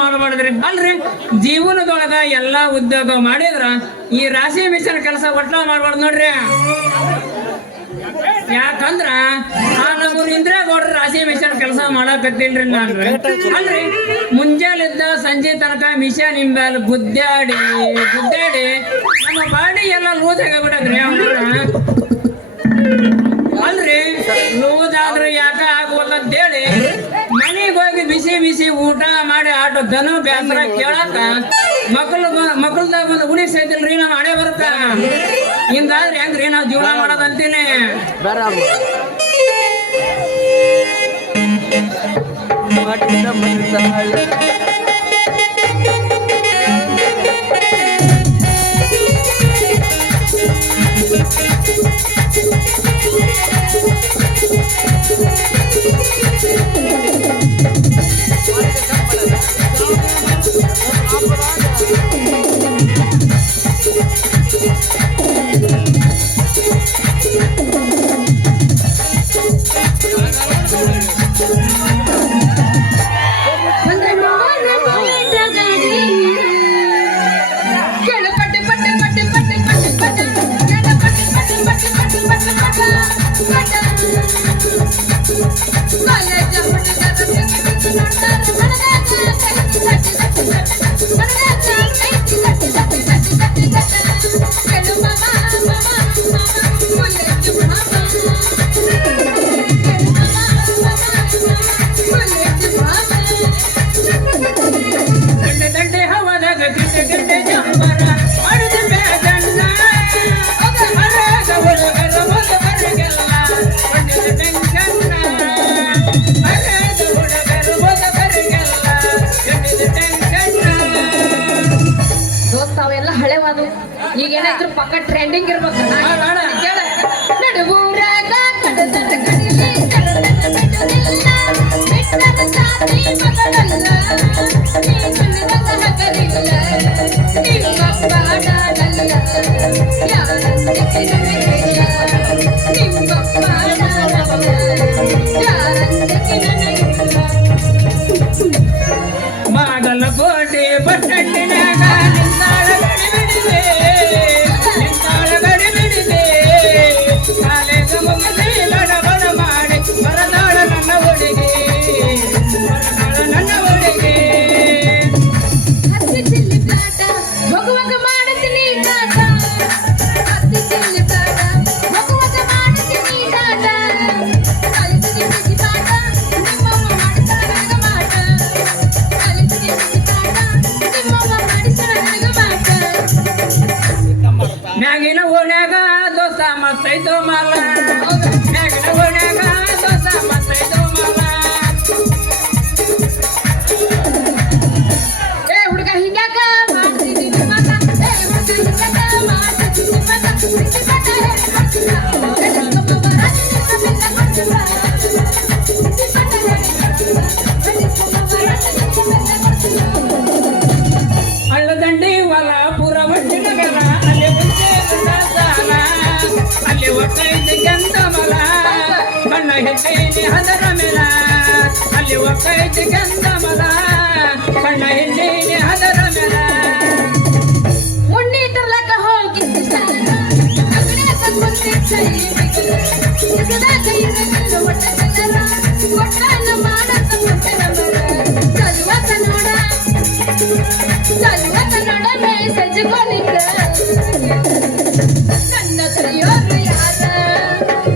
ಮಾಡಬಾರ್ದ್ರಿ. ಅಲ್ರಿ ಜೀವನದೊಳಗ ಎಲ್ಲಾ ಉದ್ಯೋಗ ಮಾಡಿದ್ರ ಈ ರಾಶಿ ಮಿಷನ್ ಕೆಲಸ ಒಟ್ಟ ಮಾಡ್ಬಾರ್ದು ನೋಡ್ರಿ. ಯಾಕಂದ್ರ ಆ ನಮ್ಮೂರ್ ಇಂದ್ರೇಗೌಡ್ರ ರಾಶಿ ಮಿಷನ್ ಕೆಲಸ ಮಾಡಕತ್ತೀನ್ರಿ ನಾನು. ಅಲ್ರಿ ಮುಂಜಾಲಿದ್ದ ಸಂಜೆ ತನಕ ಮಿಷನ್ ಹಿಂಬಲ್ ಗುದ್ದಾಡಿ ನಮ್ಮ ಬಾಡಿ ಎಲ್ಲ ಲೂಸ್ ಆಗಿಬಿಡದ್ರಿ. ಅಲ್ರಿ ಲೂಸ್ ಆದ್ರೆ ಯಾಕ ಆಗುವಲ್ಲ ಅಂತೇಳಿ ಮನೆಗೆ ಹೋಗಿ ಬಿಸಿ ಊಟ ಮಾಡಿ ಆಟೋ ದನ ಬ್ಯಾಸರ ಕೇಳಾಕ ಮಕ್ಕಳದಾಗ ಬಂದು ಉಡಿ ಸೈತಿಲ್ರಿ ನಾವ್ ಹಣೆ ಬರುತ್ತ. ಹಿಂಗಾದ್ರೆ ಹೆಂಗ್ರಿ ನಾವ್ ಜೀವನ ಮಾಡೋದಂತೀನಿ. ಈಗ ಏನಾದ್ರು ಪಕ್ಕ ಟ್ರೆಂಡಿಂಗ್ ಇರ್ಬೇಕು. ಬಾಗಲಕೋಟೆ ಬಟ್ಟಣ್ಣಿನಾಗ ಮ್ಯಾಗಿನ ಓಣ್ಯಾಗ ದೋಸ ಮತ್ತೈದು ಮಾಲ, ಮ್ಯಾಗಿನ ಓಣ್ಯಾಗ ದೋಸ ಮತ್ತೈದು ಮಾಲ. ಏ ಹುಡುಗ ಹಿಂಗ್ಯಾಕ ಮಾಡ್ತಿದ್ದೀನಿ ಮಗ, ಏ ಹುಡುಗ ಹಿಂಗ್ಯಾಕ ಮಾಡ್ತಿದ್ದೀನಿ ಹಳ್ಳದಂಡಿ ಹೊಲ ಪುರ ನಗರ ಅಲ್ಲಿ ಮುಂಚೆ ಸಾಲ, ಅಲ್ಲಿ ಒಕ್ಕೈತಿ ಗಂಧಮಲ ಬಣ್ಣ ಹಿಂಡಿ ಹದರ ಮೇಲ, ಅಲ್ಲಿ ಒಕ್ಕೈತಿ ಗಂಧಮಲ ಬಣ್ಣ ಹಿಂಡಿ ಹದರ ಮೇಲ. ಮುನ್ನಿ ತರ್ಲಕ ಹೋಗಿದ್ದು ಒಟ್ಟನ ಮಾಡತ್ತ ಚಲುವತ ನೋಡ ಮೆಸೇಜ್ ಕೊಲಿಕ ನನ್ನ ಕರೆಯೋರು ಯಾರ,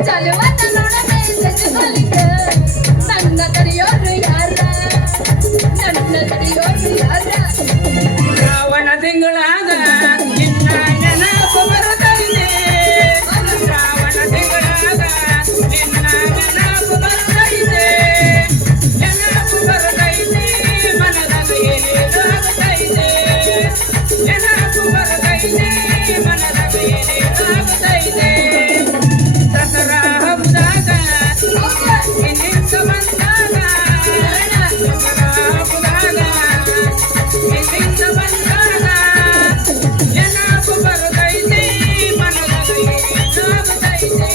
ಚಲುವತ ನೋಡ ಮೆಸೇಜ್ ಕೊಲಿಕ ನನ್ನ ಕರೆಯೋರು ಯಾರ, ನನ್ನ ಕರೆಯೋರು ಯಾರ. ಶ್ರಾವಣ ತಿಂಗಳಾಗ ನಿನ್ನ ನೆನಪು ಬರುತ್ತೈತೆ, ಶ್ರಾವಣ ತಿಂಗಳಾಗ ನಿನ್ನ ನೆನಪು ಬರುತ್ತೈತೆ, ನೆನಪು ಬರುತ್ತೈತೆ ಮನದಾಗ ಏನೇನಾಗುತ್ತೈತೆ, ನೆನಪು ಬರುತ್ತೈತೆ ಮನದಾಗ ಏನೇನಾಗುತ್ತೈತೆ. ದಸರಾ ಹಬ್ಬದಾಗ ಇನ್ನಿಂದ ಬಂದಾಗ, ದಸರಾ ಹಬ್ಬದಾಗ ಇನ್ನಿಂದ ಬಂದಾಗ ನೆನಪು ಬರುತ್ತೈತೆ ಮನದಾಗ ಏನೇನಾಗುತ್ತೈತೆ.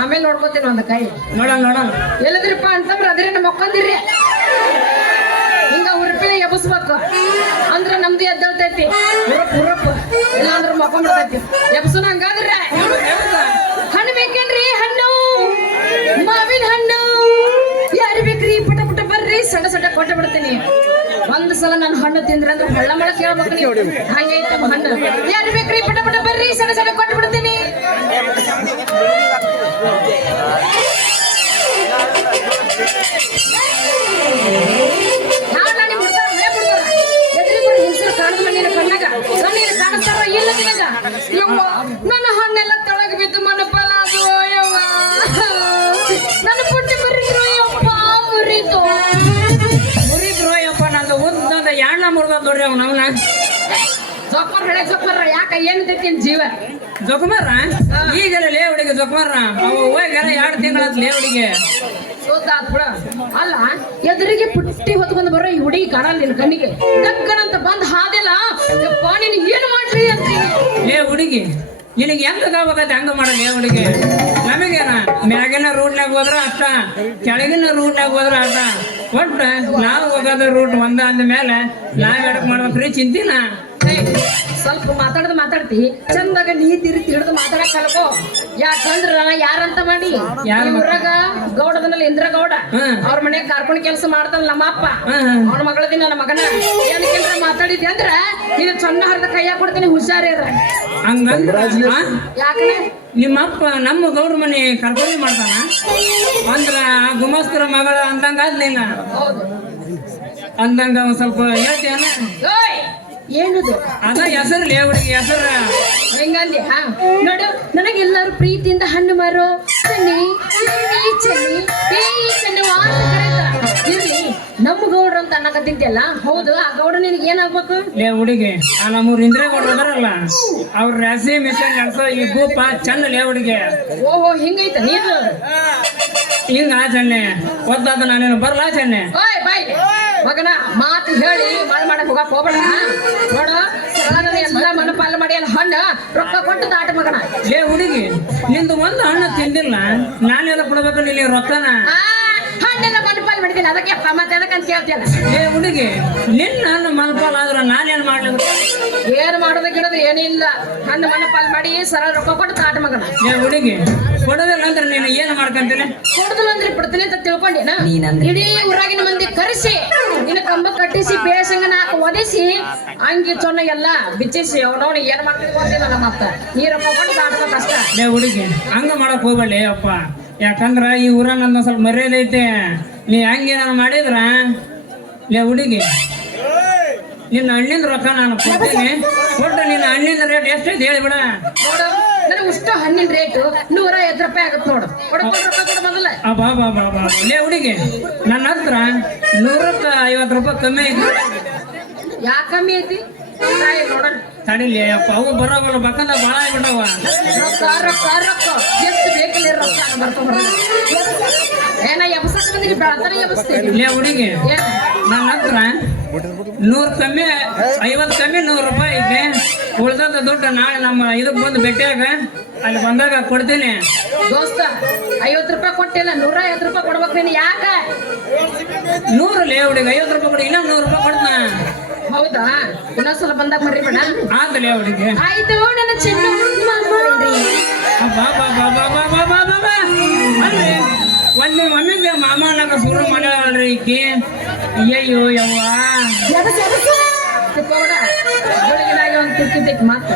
ಆಮೇಲೆ ನೋಡ್ಕೋತೀನಿ ಒಂದು ಕೈ ನೋಡೋಣ ಎಲ್ಲದ್ರಿಪ್ಪ ಅಂತಂದ್ರೆ ಅದ್ರೇನ ಮಕ್ಕೊಂದಿರ್ರಿ. ಎಬ್ಸ್ಬೇಕು ಅಂದ್ರ ನಮ್ದು ಎದ್ದಳ್ತೈತಿ ಉರಪ್ ಉರಪ್ ಇಲ್ಲ ಅಂದ್ರ ಮಕ್ಕೊಂಡ್ಬಿಡ್ತೈತಿ ಎಬ್ಸುನ ಹಂಗಾದ್ರೆ ಹಣ್ಣು ಬೇಕೇನ್ರಿ ಹಣ್ಣು ಮಾವಿನ ಹಣ್ಣು ಯಾರು ಬೇಕ್ರಿ ಪಟ ಪಟ ಬರ್ರಿ ಸಣ್ಣ ಸಣ್ಣ ಕೊಟ್ಟು ಬಿಡ್ತೀನಿ ಒಂದ್ ಸಲ ನಾನು ಹಣ್ಣು ತಿಂದ್ರೆ ಅಂದ್ರೆ ಹಳ್ಳ ಮಳ ಕೇಳ್ಬೇಕು ನೀವು ಹಂಗೈತಮ್ಮ ಹಣ್ಣು ಯಾರು ಬೇಕ್ರಿ ಪಟ ಪಟ ಬರ್ರಿ ಸಣ್ಣ ಸಣ್ಣ ಕೊಟ್ಟು ಬಿಡ್ತೀನಿ ನನ್ನ ಹಣ್ಣೆಲ್ಲ ತಳಗ ಬಿದ್ದು ಮನಪಲ ಅದು ಯವ್ವ ನನ್ನ ಪುಟ್ಟಿ ಮುರಿದ್ರು ಯಪ್ಪ ಮುರಿತು ಮುರಿದ್ರು ಯಪ್ಪ ನಂದು ಉದ್ದ ಯಾಣ ಮುರಿದ ನೋಡ್ರಿ ಅವ್ನು ಅವನ ಜೋಕರ್ ಹಳೆ ಜೋಕರ್ ಯಾಕ ಏನ್ ತಿಂತೀನಿ ಜೀವ ಜೊಕಮಾರ ಈಗಲ್ಲ ಲೇವಡಿಗೆ ಜೊಕಮಾರ ಅವ ಹೋಗ್ಯಾರ 2 ತಿಂಗಳ ಲೇವಡಿಗೆ ಅಲ್ಲ ಎದುರಿಗೆ ಪುಟ್ಟಿ ಹೊತ್ಕೊಂಡ್ ಬರೋ ಈ ಹುಡುಗಿ ಕಾಣಲ್ಲ ನಿನ್ ಕಣ್ಣಿಗೆ ದಕ್ಕನಂತ ಬಂದ್ ಹಾದಿಲ್ಲ ಯಪ್ಪ ನೀನ್ ಏನ್ ಮಾಡ್ರಿ ಅಂತೀನಿ ಲೇ ಹುಡುಗಿ ನಿನಗೆ ಹೆಂಗಾಗತ್ತೆ ಹಂಗ ಮಾಡಲ್ಲ ಹುಡುಗಿ ನಮಗೇನ ಮ್ಯಾಗಿನ ರೂಟ್ನಾಗ ಹೋದ್ರ ಅಷ್ಟ ಕೆಳಗಿನ ರೂಟ್ನಾಗ ಹೋದ್ರ ಅಷ್ಟ ಒಟ್ಟು ನಾವು ಹೋಗೋದ ರೂಟ್ ಒಂದ ಅಂದ ಮೇಲೆ ನಾವ್ ಎಡಕ್ ಮಾಡ್ಬೇಕ್ರಿ ಚಿಂತಿನ ಸ್ವಲ್ಪ ಮಾತಾಡ್ತಿ ಚಂದಾಗ ನೀತಿ ರೀತಿ ಹಿಡಿದು ಮಾತಾಡಕ್ ಕಲ್ಕೋ ಯಾಕಂದ್ರ ಯಾರಂತ ಮಾಡಿ ಊರಾಗ ಗೌಡದನಲ್ಲಿ ಇಂದ್ರ ಗೌಡ ಅವ್ರ ಮನೆಯಾಗ ಕಾರ್ಕೊಂಡ್ ಕೆಲಸ ಮಾಡ್ತಾನ ನಮ್ಮ ಅಪ್ಪ ಅವನ ಮಗಳದಿ ನನ್ನ ಮಗನ ಏನಕ್ಕೆಲ್ಲ ಮಾತಾಡಿದ್ದೆ ಅಂದ್ರ ಇದು ಸಣ್ಣ ಹರಿದ ಕೈಯಾಗ ಕೊಡ್ತೀನಿ ಹುಷಾರಿರ ಹಂಗಂದ್ರ ಯಾಕನೆ ನಿಮ್ಮಪ್ಪ ನಮ್ಮ ಗೌಡ್ರ ಮನೆ ಕರ್ಕೊಂಡಿ ಮಾಡ್ತಾನ ಅಂದ್ರ ಗುಮಸ್ತರ ಮಗಳ ಅಂದಂಗ ಆದ್ಲಿಲ್ಲ ಅಂದಂಗ ಒಂದ್ ಸ್ವಲ್ಪ ಹೇಳ್ತೀಯನ ಏನದು ಅದ ಹೆಸರು ಲೇವಡಿಗೆ ಹೆಸರ ಹೆಂಗಂದಿ ನೋಡು ನನಗೆಲ್ಲರೂ ಪ್ರೀತಿಯಿಂದ ಹಣ್ಣು ಮಾರೋ ಚನ್ನಿ ಚನ್ನಿ ಚನ್ನಿ ಇರ್ಲಿ ನಮ್ಮ ಗೌಡ್ರ ಅಂತ ಅನ್ನಕತ್ತಿದ್ಯಲ್ಲ ಹೌದು ಆ ಗೌಡ ನಿನಗೆ ಏನಾಗ್ಬೇಕು ಲೇ ಹುಡುಗಿ ಆ ನಮ್ಮೂರ್ ಇಂದ್ರ ಗೌಡ್ರ ಅದಾರಲ್ಲ ಅವ್ರ ರಾಸಿ ಮಿಷನ್ ನಡೆಸೋ ಈ ಗೂಪ ಚಂದ ಲೇ ಹುಡುಗಿ ಓಹೋ ಹಿಂಗೈತ ನೀನು ಹಿಂಗ ಚೆನ್ನೆ ಒದ್ದಾದ ನಾನೇನು ಬರ್ಲಾ ಚೆನ್ನೆ ಓಯ್ ಬಾಯ್ ಮಗನ ಮಾತು ಹೇಳಿ ಮಳೆ ಮಾಡಕ್ ಹೋಗಕ್ ಹೋಗ್ಬೇಡ ನೋಡು ಎಲ್ಲ ಮನಪಾಲ ಮಾಡಿ ಅಲ್ಲಿ ಹಣ್ಣು ರೊಕ್ಕ ಕೊಟ್ಟು ದಾಟ ಮಗನ ಲೇ ಹುಡುಗಿ ನಿಂದು ಒಂದು ಹಣ್ಣು ತಿಂದಿಲ್ಲ ನಾನೆಲ್ಲ ಕೊಡ್ಬೇಕು ಇಲ್ಲಿ ರೊಕ್ಕನ ಹಣ್ಣೆಲ್ಲ ಮನಪಾಲ ಮಾಡಿದ್ದೀನಿ ಅದಕ್ಕೆ ಮತ್ತೆ ಅದಕ್ಕಂತ ಕೇಳ್ತಿಯಲ್ಲ ಲೇ ಹುಡುಗಿ ನಿನ್ನ ಹಣ್ಣು ಮನಪಾಲ ಆದ್ರ ನಾನೇನ್ ಮಾಡ್ಲಿಲ್ಲ ಏನ್ ಮಾಡೋದಕ್ಕಿಡೋದು ಏನಿಲ್ಲ ಹಣ್ಣು ಮನಪಾಲ ಮಾಡಿ ಸರಳ ರೊಕ್ಕ ಕೊಟ್ಟು ದಾಟ ಮಗನ ಲೇ ಹುಡುಗಿ ಕೊಡೋದಿಲ್ಲ ಅಂದ್ರೆ ನೀನು ಏನ್ ಮಾಡ್ಕಂತೀನಿ ಕೊಡುದಿಲ್ಲ ಅಂದ್ರೆ ಬಿಡ್ತೀನಿ ಅಂತ ತಿಳ್ಕೊಂಡಿನ ಇಡೀ ಊರಾಗಿನ ಮಂದಿ ಕರೆಸಿ ನಿನ್ನ ಕಂಬ ಕಟ್ಟಿಸಿ ಬೇಸಂಗ ನಾಲ್ಕು ಒದಿಸಿ ಅಂಗಿ ಚೊನ್ನ ಎಲ್ಲ ಬಿಚ್ಚಿಸಿ ಅವನವನು ಏನ್ ಮಾಡ್ತೀನಿ ಗೊತ್ತಿಲ್ಲ ನಮ್ಮ ಅಪ್ಪ ಈ ರೊಕ್ಕ ಕೊಟ್ಟು ದಾಟಬೇಕು ಅಷ್ಟ ಲೇ ಹುಡುಗಿ ಹಂಗ ಮಾಡಕ್ ಹೋಗ್ಬೇಡಿ ಅಪ್ಪ ಯಾಕಂದ್ರ ಈ ಊರ ನನ್ನ ಸ್ವಲ್ಪ ಮರ್ಯಾದೆ ಐತೆ ನೀ ಹಂಗೇನಾರು ಮಾಡಿದ್ರ ಲೇ ಹುಡುಗಿ ನಿನ್ನ ಹಣ್ಣಿನ ರೊಕ್ಕ ನಾನು ಕೊಡ್ತೀನಿ ಕೊಟ್ಟು ನಿನ್ನ ಹಣ್ಣಿನ ರೇಟ್ ಎಷ್ಟೈತೆ ಹೇಳಿಬಿಡ ನೋಡು ನನಗೆ ಉಷ್ಟು ಹಣ್ಣಿನ ರೇಟು 150 ರೂಪಾಯಿ ಆಗುತ್ತೆ ನೋಡು ಕೊಡ್ಕೊಂಡು ರೊಕ್ಕ ಕೊಡ ಮೊದಲ ಬಾ ಬಾ ಬಾ ಬಾ ಲೇ ಹುಡುಗಿ ನನ್ನ ಹತ್ರ 150 ರೂಪಾಯಿ ಕಮ್ಮಿ ಐತಿ ಯಾಕೆ ಕಮ್ಮಿ ಐತಿ ನೋಡೋಣ ತಡಿಲಿ ಅಪ್ಪ ಅವು ಬರೋವಲ್ಲ ಬಕ್ಕಂದ ಭಾಳ ಆಗ್ಬಿಟ್ಟವ ರೊಕ್ಕ ರೊಕ್ಕ ರೊಕ್ಕ ಎಷ್ಟು ಬೇಕಲ್ಲ ರೊಕ್ಕ ಬರ್ಕೊಂಡ್ಬರ ಏನ ಎಬ್ಸಕ್ ಬಂದಿರಿ ಬೆಳತನ ಎಬ್ಸ್ತೀವಿ ಲೇ ಹುಡುಗಿ ನನ್ನ ಹತ್ರ 100 ಕಮ್ಮಿ 50 ಕಮ್ಮಿ 100 ರೂಪಾಯಿ ಐತೆ ಉಳ್ದದ ದುಡ್ಡು ನಾಳೆ ನಮ್ಮ ಇದಕ್ಕೆ ಬಂದು ಭೇಟಿಯಾಗ ಅಲ್ಲಿ ಬಂದಾಗ ಕೊಡ್ತೀನಿ ದೋಸ್ತ 50 ರೂಪಾಯಿ ಕೊಟ್ಟಿಲ್ಲ 150 ರೂಪಾಯಿ ಕೊಡ್ಬೇಕು ನೀನು ಯಾಕ 100 ಲೇ ಹುಡುಗಿ 50 ರೂಪಾಯಿ ಕೊಡಿ ಇನ್ನೂ 100 ರೂಪಾಯಿ ಕೊಡ್ತಾನ ಹೌದಾ ಇನ್ನೊಂದ್ಸಲ ಬಂದಾಗ ಮರಿಬೇಡ ಆತಲೇ ಹುಡುಗಿ ಆಯ್ತು ನನ್ನ ಚಿನ್ನ ಬಾ ಬಾ ಬಾ ಬಾ ಬಾ ಬಾ ಬಾ ಬಾ ಬಾ ಅಲ್ರಿ ಒಂದು ಮಮ್ಮಿಗೆ ಮಾಮ ಅನ್ನಕ ಶುರು ಮಾಡ್ಯಾಳ್ರಿ ಈಕಿ ಅಯ್ಯಯ್ಯೋ ಯವ್ವ ತಿಕ್ಕೋಬೇಡ ಬೆಳಗಿನಾಗ ಒಂದು ತಿಕ್ಕಿದ್ದೈತಿ ಮಾತು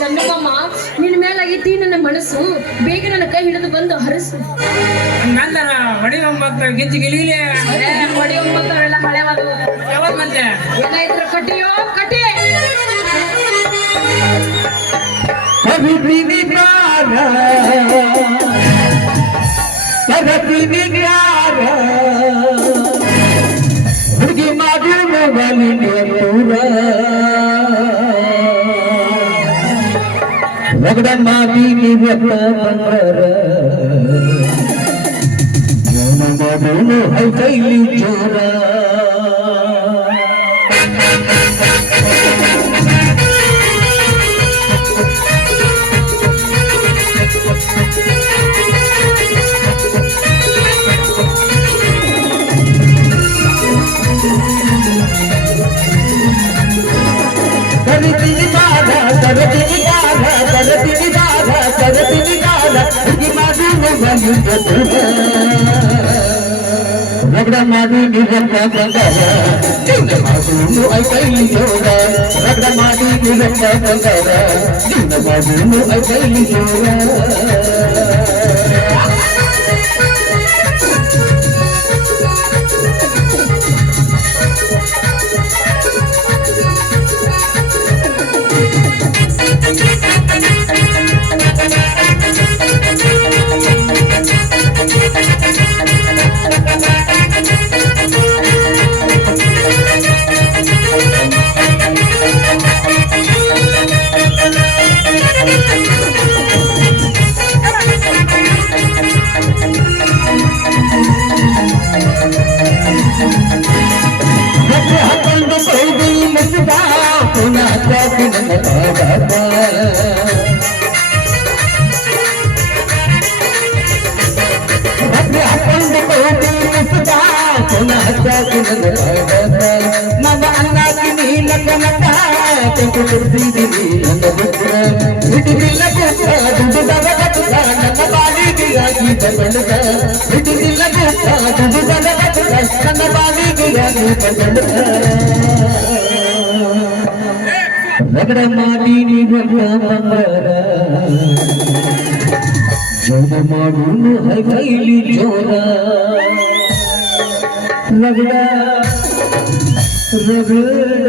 ಚಂದಮ್ಮ ನಿನ್ನ ಮೇಲಾಗೈತಿ ನನ್ನ ಮನಸ್ಸು ಬೇಗ ನನ್ನ ಕೈ ಹಿಡಿದು ಬಂದು ಹರಿಸು ಹಂಗಂದಾರ ಹೊಡಿ ಒಂಬತ್ತು ಗಿಚ್ಚಿ ಗಿಲಿಗಿಲಿ ಹೊಡಿ ಒಂಬತ್ತವರೆಲ್ಲ ಹಳೆವಾದು ಯಾವತ್ ಮಂತೆ ಏನಾಯ್ತು ಕಟ್ಟಿಯೋ ಕಟ್ಟಿ ಹುಡುಗಿ ಮಾಡಿ ರಗಡ ಮಾಡಿ ಕೈಲಿ ಜೋರ ತರತೀನಿ ಬಾಧ ತರತೀನಿ ಬಾಧ ತರತೀನಿ ಬಾಧ ಹುಡುಗಿ ಮಾಡು ರಗಡ ಮಾಡಿ ನಿರಂತ ಬಂಗಾರ ನಿನ್ನ ಮಗುನು ಐಕೈಲಿ ಜೋರ ರಗಡ ಮಾಡಿ ನಿರಂತ ಬಂಗಾರ ನಿನ್ನ ಮಗುನು ಐಕೈಲಿ ಜೋರ ಮಗ ಅಂದಾಗಿ ನೀಲಕನಕ ಕುಡಿಸಿದಿನಿ ನನ್ನ ಬುದ್ಧ ಹಿಡಿದಿಲ್ಲ ಗುಪ್ತ ದುಡ್ಡದ ಬದುಕ ನನ್ನ ಬಾಲಿಗೆಯಾಗಿ ಬಂದಳಕ ಹಿಡಿದಿಲ್ಲ ಗುಪ್ತ ದುಡ್ಡದ ಬದುಕ ನನ್ನ ಬಾಲಿಗೆಯಾಗಿ ಬಂದಳಕ ರಗಡ ಮಾಡಿ ಬಂಗಾರ ಜೋರ ಮಾಡುನು ಕೈಲಿ ಜೋರ ರಗಡ ರಗಡ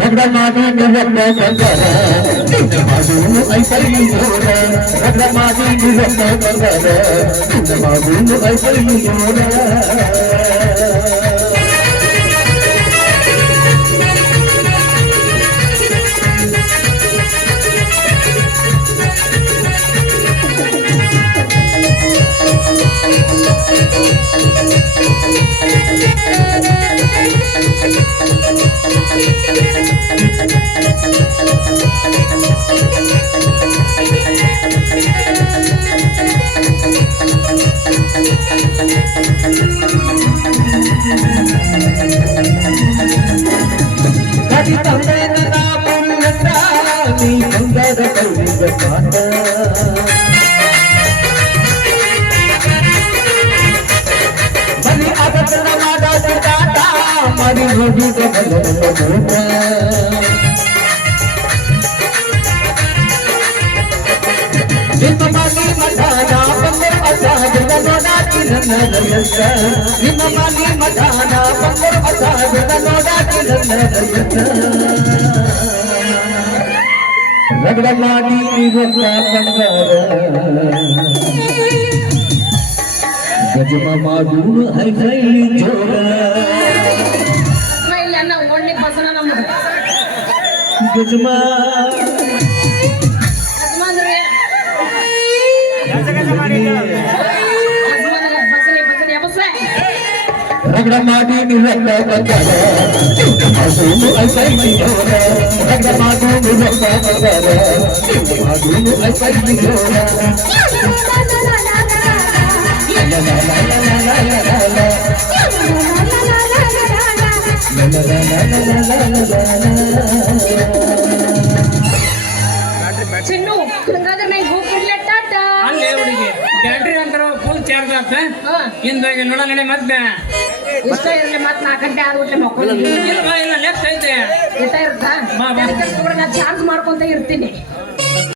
ರಗಡ ಮಾಡಿ ಬಂಗಾರ ನಿನ್ನ ಮಾಡುನು ಕೈಲಿ ಜೋರ ರಗಡ ಮಾಡಿ ಬಂಗಾರ ನಿನ್ನ ಮಾಡುನು ಕೈಲಿ ಜೋರ ಮಾಡಿ ನೋಡಿ ನಿಮ್ಮ ಮನೆ ಮಠಾನ ಬಂದರ ಅಸಾಧನ ನೋಡಾಕಿ ನನ್ನ ರಯಸ್ಸ ನಿಮ್ಮ ಮನೆ ಮಠಾನ ಬಂದರ ಅಸಾಧನ ನೋಡಾಕಿ ನನ್ನ ರಯಸ್ಸ ರಗಡ ಮಾಡಿ ಬಂಗಾರ ಗಜಮ ಮಾಡೂನು ಐಕೈಲಿ ಜೋರ ಇಲ್ಲ ನಾವು ಒಳ್ಳೆ ಪಸನ ನಮ್ದು ಗಜಮ ಯಜಮಾನ್ರೆ ಬಸನೆ ಬಸನೆ ಅಬಸ್ಸೆ ರಗಡ ಮಾಡಿ ನಿರಂತ ಬಂಗಾರ ಮಾಡೂನು ಐಕೈಲಿ ಜೋರ ರಗಡ ಮಾಡೂನು ಬಂಗಾರ ಮಾಡೂನು ಐಕೈಲಿ ಜೋರ ಚಿನ್ನು ಹಂಗಾದ್ರೆ ನಾ ಹೋಗ್ಬಿಡ್ಲೆ ಟಾಟಾ ಅಲ್ಲೇ ಹುಡುಗಿ ಬ್ಯಾಟ್ರಿ ಅಂತಾರ ಫುಲ್ ಚಾರ್ಜ್ ಆತ ಹಿಂದಾಗಿ ನೋಡ ನಡೆ ಮತ್ತೆ ಇಷ್ಟ ಇರಲಿ ಮತ್ತೆ 4 ಗಂಟೆ ಆದ್ಬಿಟ್ಲೆ ಮಕ್ಕಳು ಇಲ್ಲ ಲೆಫ್ಟ್ ಐತೆ ಇಷ್ಟ ಇರುತ್ತಾ ಬಾ, ಬಾ. ನಾ ಚಾರ್ಜ್ ಮಾಡ್ಕೊಂತ ಇರ್ತೀನಿ